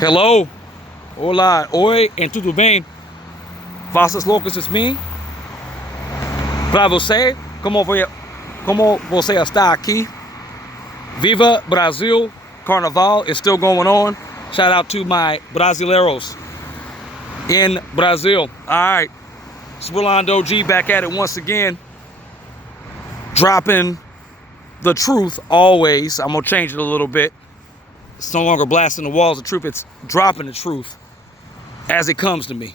Hello, hola, oi, e tudo bem? Vocês loucos es mim? Pra você, como você está aqui? Viva Brazil, Carnival is still going on. Shout out to my Brasileiros in Brazil. All right, it's Rolando G back at it once again. Dropping the truth always. I'm gonna change it a little bit. It's no longer blasting the walls of truth. It's dropping the truth as it comes to me.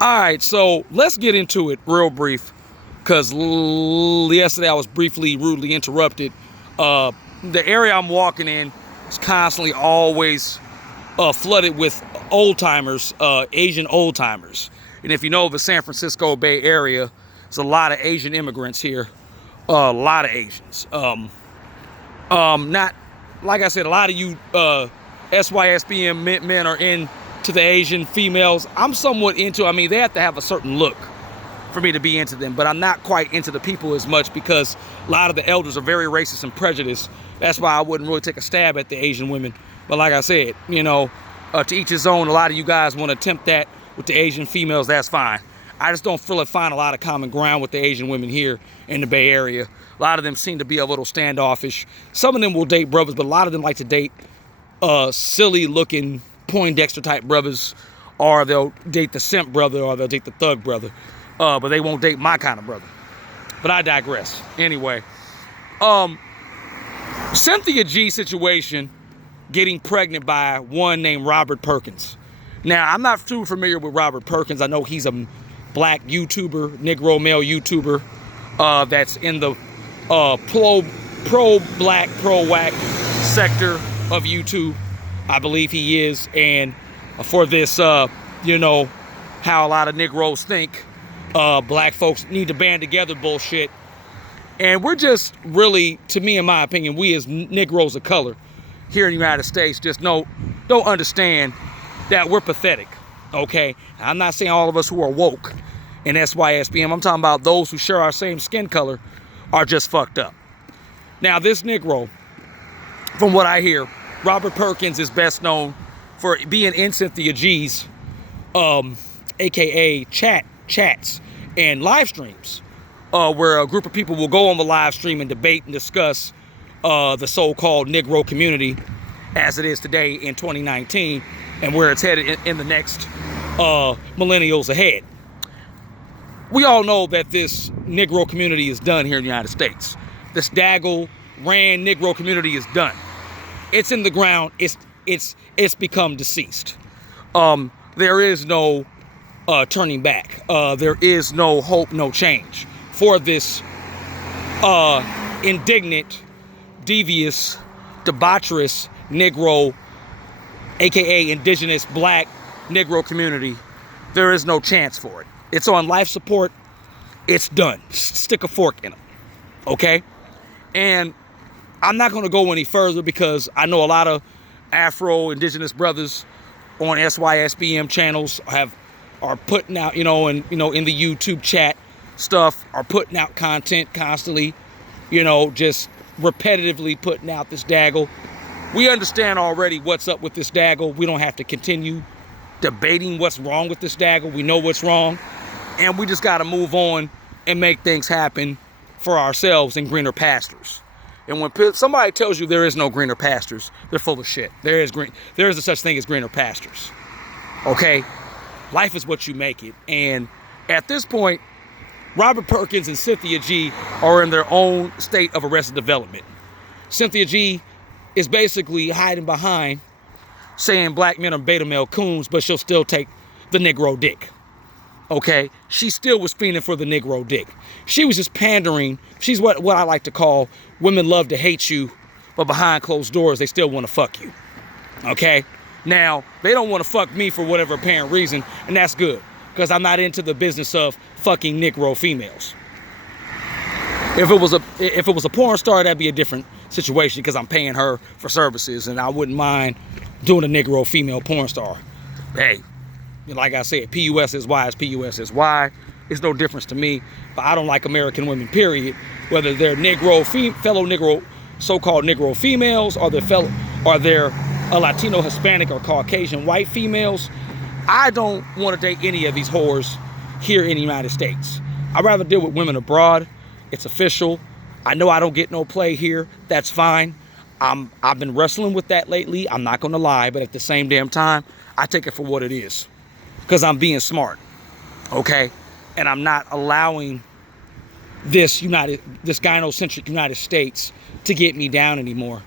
All right, so let's get into it real brief, because yesterday I was briefly, rudely interrupted. The area I'm walking in is constantly always flooded with old timers, Asian old timers. And if you know the San Francisco Bay Area, there's a lot of Asian immigrants here. A lot of Asians. Not, like I said, a lot of you SYSBM men are into the Asian females. I'm somewhat into, I mean, they have to have a certain look for me to be into them, but I'm not quite into the people as much because a lot of the elders are very racist and prejudiced. That's why I wouldn't really take a stab at the Asian women. But like I said, you know, to each his own. A lot of you guys want to attempt that with the Asian females, that's fine. I just don't feel it find a lot of common ground with the Asian women here in the Bay Area. A lot of them seem to be a little standoffish. Some of them will date brothers, but a lot of them like to date silly looking Poindexter type brothers, or they'll date the simp brother, or they'll date the thug brother. But they won't date my kind of brother. But I digress. Anyway, Cynthia G situation, getting pregnant by one named Robert Perkins. Now, I'm not too familiar with Robert Perkins. I know he's a black YouTuber, Negro male YouTuber, that's in the pro-black, pro-whack sector of YouTube. I believe he is. And for this, you know, how a lot of Negroes think black folks need to band together bullshit. And we're just really, to me, in my opinion, we as Negroes of color here in the United States just don't understand that we're pathetic, okay? I'm not saying all of us who are woke in SYSBM. I'm talking about those who share our same skin color are just fucked up. Now, this Negro, from what I hear, Robert Perkins is best known for being in Cynthia G's, aka chats and live streams, where a group of people will go on the live stream and debate and discuss the so-called Negro community as it is today in 2019 and where it's headed in the next millennials ahead. We all know that this Negro community is done here in the United States. This Daggle ran Negro community is done. It's in the ground. It's become deceased. There is no turning back. There is no hope, no change for this indignant, devious, debaucherous Negro, aka indigenous black Negro community. There is no chance for it. It's on life support. It's done. Stick a fork in it. Okay? And I'm not going to go any further because I know a lot of Afro indigenous brothers on SYSBM channels are putting out, in the YouTube chat stuff, are putting out content constantly, just repetitively putting out this Daggle. We understand already what's up with this Daggle. We don't have to continue debating what's wrong with this Daggle. We know what's wrong, and we just got to move on and make things happen for ourselves in greener pastures. And when somebody tells you there is no greener pastures, they're full of shit. There is a such thing as greener pastures. Okay? Life is what you make it. And at this point, Robert Perkins and Cynthia G are in their own state of arrested development. Cynthia G is basically hiding behind saying black men are beta male coons, but she'll still take the Negro dick. Okay? She still was fiending for the Negro dick. She was just pandering. She's what I like to call women love to hate you, but behind closed doors, they still want to fuck you. Okay? Now, they don't want to fuck me for whatever apparent reason, and that's good, because I'm not into the business of fucking Negro females. If it was a porn star, that'd be a different situation, because I'm paying her for services, and I wouldn't mind doing a Negro female porn star. Hey, like I said, PUSSY is PUSSY. It's no difference to me. But I don't like American women, period. Whether they're fellow Negro, so-called Negro females, or they're Latino, Hispanic, or Caucasian white females, I don't want to date any of these whores here in the United States. I'd rather deal with women abroad. It's official. I know I don't get no play here. That's fine. I've been wrestling with that lately. I'm not going to lie, but at the same damn time, I take it for what it is, because I'm being smart, okay? And I'm not allowing this gynocentric United States to get me down anymore.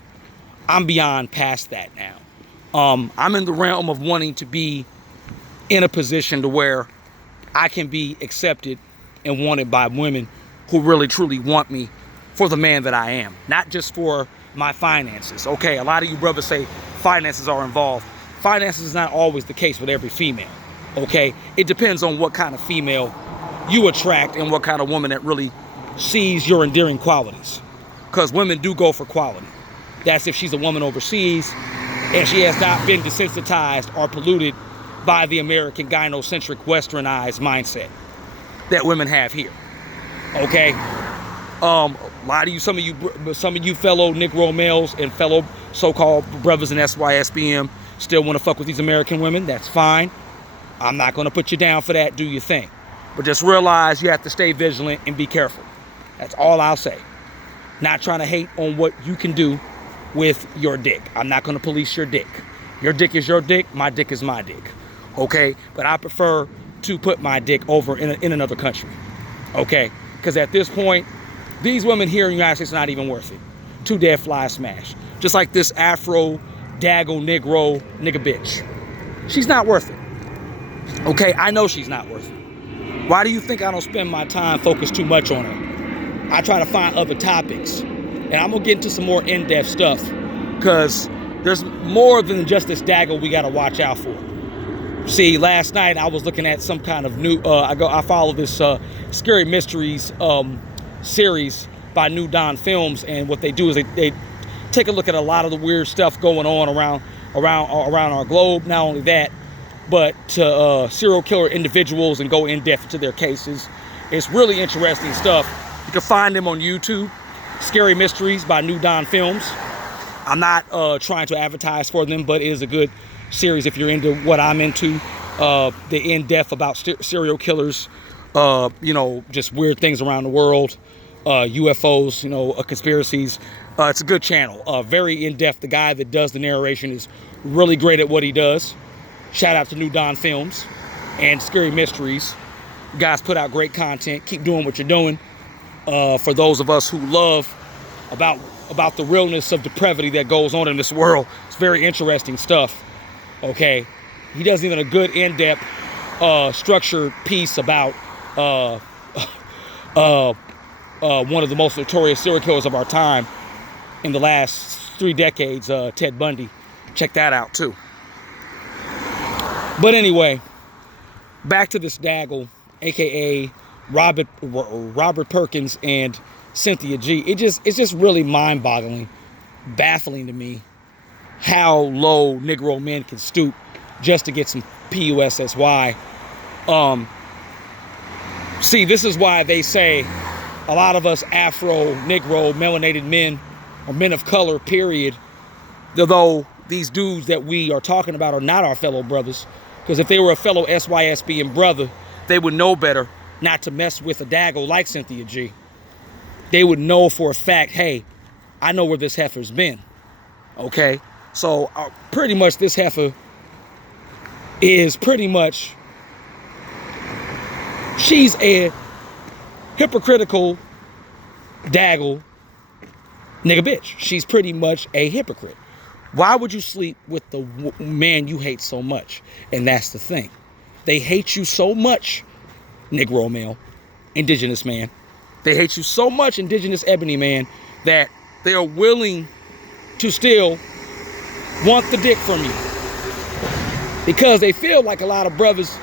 I'm beyond past that now. I'm in the realm of wanting to be in a position to where I can be accepted and wanted by women who really truly want me for the man that I am, not just for my finances. Okay, a lot of you brothers say finances are involved. Finances is not always the case with every female. Okay, it depends on what kind of female you attract and what kind of woman that really sees your endearing qualities, because women do go for quality. That's if she's a woman overseas and she has not been desensitized or polluted by the American gynocentric westernized mindset that women have here. Okay, a lot of you, some of you fellow Negro males and fellow so-called brothers in SYSBM still want to fuck with these American women. That's fine. I'm not going to put you down for that. Do your thing. But just realize you have to stay vigilant and be careful. That's all I'll say. Not trying to hate on what you can do with your dick. I'm not going to police your dick. Your dick is your dick. My dick is my dick. Okay? But I prefer to put my dick over in another country. Okay? Because at this point, these women here in the United States are not even worth it. Too dead fly smash. Just like this Afro, Daggle, Negro, nigga bitch. She's not worth it. Okay? I know she's not worth it. Why do you think I don't spend my time focused too much on her? I try to find other topics. And I'm going to get into some more in-depth stuff, because there's more than just this Daggle we got to watch out for. See, last night I was looking at some kind of new, I follow this Scary Mysteries series by New Dawn Films, and what they do is they take a look at a lot of the weird stuff going on around our globe. Not only that, but serial killer individuals, and go in depth to their cases. It's really interesting stuff. You can find them on YouTube. Scary Mysteries by New Dawn Films. I'm not trying to advertise for them, but it is a good series if you're into what I'm into. The in-depth about serial killers, just weird things around the world, UFOs, conspiracies. It's a good channel. Very in-depth. The guy that does the narration is really great at what he does. Shout out to New Dawn Films and Scary Mysteries. You guys put out great content. Keep doing what you're doing. For those of us who love about the realness of depravity that goes on in this world, it's very interesting stuff. Okay, he does even a good in-depth structured piece about one of the most notorious serial killers of our time in the last 3 decades, Ted Bundy. Check that out too. But anyway, back to this Daggle, aka Robert Perkins and Cynthia G. It's just really mind-boggling, baffling to me how low Negro men can stoop just to get some PUSSY. See, this is why they say a lot of us Afro, Negro, melanated men, or men of color, period, though these dudes that we are talking about are not our fellow brothers, because if they were a fellow SYSBM brother, they would know better not to mess with a Daggle like Cynthia G. They would know for a fact, hey, I know where this heifer's been. Okay? So pretty much this heifer is pretty much, she's a hypocritical Daggle nigga bitch. She's pretty much a hypocrite. Why would you sleep with the man you hate so much? And that's the thing. They hate you so much, Negro male, indigenous man. They hate you so much, indigenous ebony man, that they are willing to still want the dick from you. Because they feel like a lot of brothers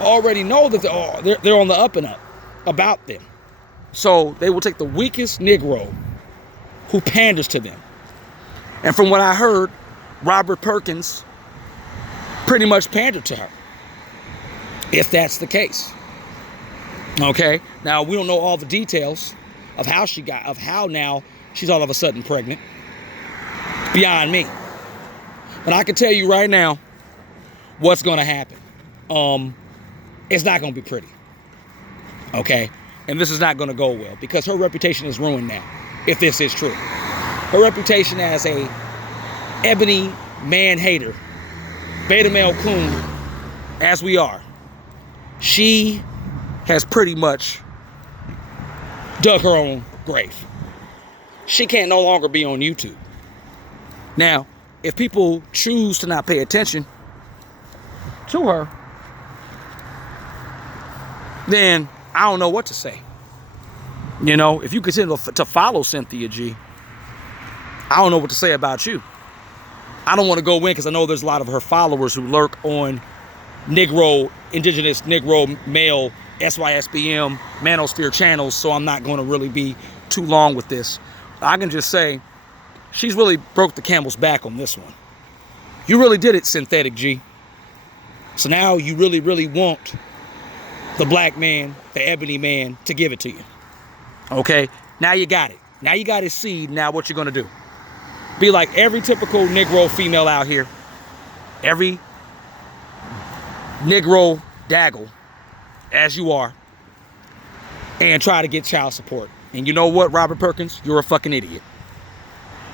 already know that they're on the up and up about them. So they will take the weakest Negro who panders to them. And from what I heard, Robert Perkins pretty much pandered to her, if that's the case. Okay, now we don't know all the details of how now she's all of a sudden pregnant. Beyond me. But I can tell you right now what's going to happen. It's not going to be pretty. Okay? And this is not going to go well because her reputation is ruined now, if this is true. Her reputation as a ebony man hater, beta male coon, as we are, she has pretty much dug her own grave. She can't no longer be on YouTube. Now, if people choose to not pay attention to her, then I don't know what to say. You know, if you continue to follow Cynthia G, I don't know what to say about you. I don't want to go in because I know there's a lot of her followers who lurk on Negro, indigenous Negro male, SYSBM, manosphere channels, so I'm not going to really be too long with this. I can just say she's really broke the camel's back on this one. You really did it, Synthetic G. So now you really, really want the black man, the ebony man, to give it to you. Okay? Now you got it. Now you got his seed. Now what you going to do? Be like every typical Negro female out here. Every Negro daggle, as you are, and try to get child support. And you know what, Robert Perkins? You're a fucking idiot.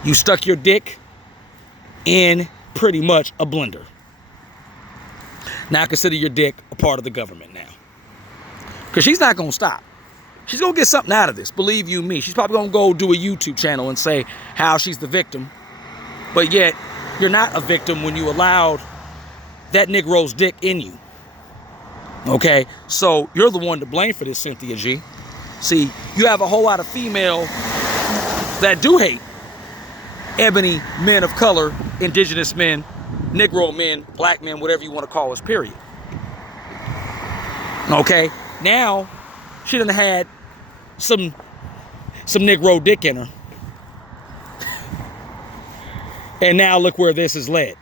You stuck your dick in pretty much a blender. Now consider your dick a part of the government now. Because she's not going to stop. She's going to get something out of this. Believe you me. She's probably going to go do a YouTube channel and say how she's the victim. But yet, you're not a victim when you allowed that Negro's dick in you. Okay? So, you're the one to blame for this, Cynthia G. See, you have a whole lot of female that do hate ebony men of color, indigenous men, Negro men, black men, whatever you want to call us, period. Okay? Now, she done had some Negro dick in her. And now look where this has led.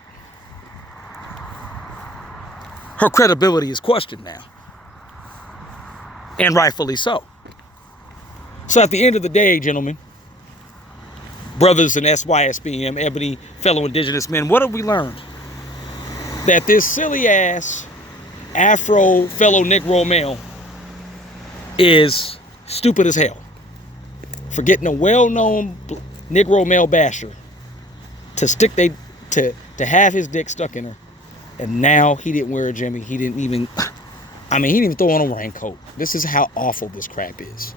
Her credibility is questioned now. And rightfully so. So at the end of the day, gentlemen, brothers in SYSBM, ebony fellow indigenous men, what have we learned? That this silly ass Afro fellow Negro male is stupid as hell for getting a well-known Negro male basher to have his dick stuck in her, and now he didn't wear a Jimmy. He didn't even throw on a raincoat. This is how awful this crap is,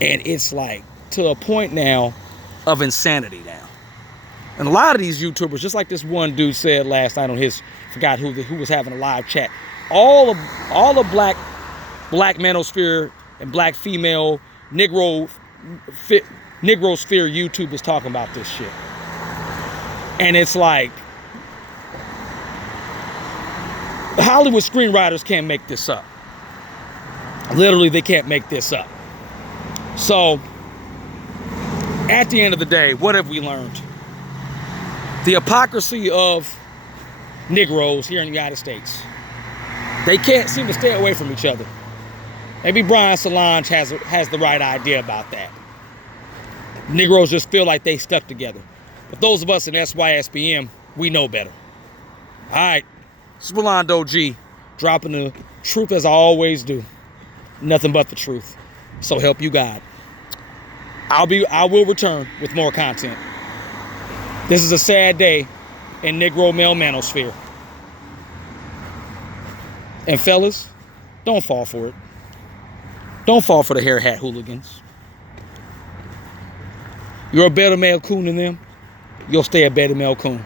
and it's like to a point now of insanity now. And a lot of these YouTubers, just like this one dude said last night on his, forgot who was having a live chat, all of black manosphere and black female Negro sphere YouTube is talking about this shit. And it's like, Hollywood screenwriters can't make this up. Literally, they can't make this up. So, at the end of the day, what have we learned? The hypocrisy of Negroes here in the United States. They can't seem to stay away from each other. Maybe Brian Solange has the right idea about that. Negroes just feel like they stuck together. But those of us in SYSBM, we know better. All right, this is Rolando G, dropping the truth as I always do. Nothing but the truth. So help you God. I will return with more content. This is a sad day in Negro male manosphere. And fellas, don't fall for it. Don't fall for the hair hat hooligans. You're a better male coon than them, you'll stay a beta male coon.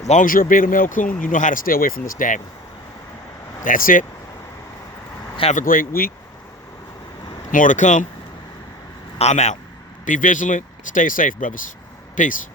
As long as you're a beta male coon, you know how to stay away from this dagger. That's it. Have a great week. More to come. I'm out. Be vigilant. Stay safe, brothers. Peace.